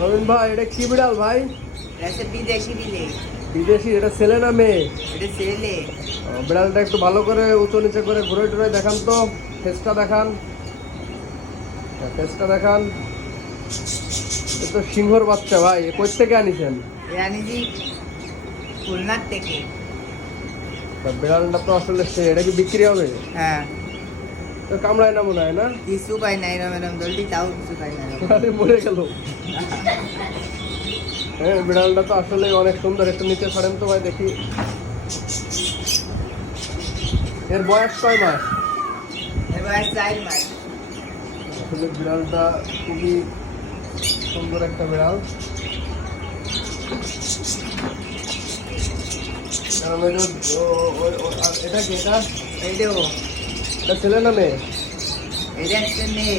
রবিন ভাই এটা কি বিড়াল ভাই? এটা বিদেশি বিলে। বিদেশি, এটা ছেলে না মেয়ে? এটা ছেলে। বিড়ালটা একটু ভালো করে উঁচু নিচে করে ঘুরে টুরে দেখান তো, ফেসটা দেখান, ফেসটা দেখান। এ তো সিংহর বাচ্চা ভাই, এ কই থেকে আনিছেন? আনিছি খুলনার থেকে। বিড়ালটা তো আসলে সে, এটা কি বিক্রি হবে? হ্যাঁ। তো কামড়ায় না মনে হয় না? কিছু পাই নাই এরম জলদি, তাও কিছু পাই নাই। আরে মরে গেল। হ্যাঁ বিড়ালটা তো আসলে অনেক সুন্দর, একটু নিচে ছাড়েন তো ভাই দেখি। এর বয়স কয় মাস? এবার 4 মাস। আসলে বিড়ালটা খুবই সুন্দর একটা বিড়াল। কারণ ওই যে আর এটা কি, এটা এইটাও এটা ছেলে না মেয়ে? এটা হচ্ছে মেয়ে।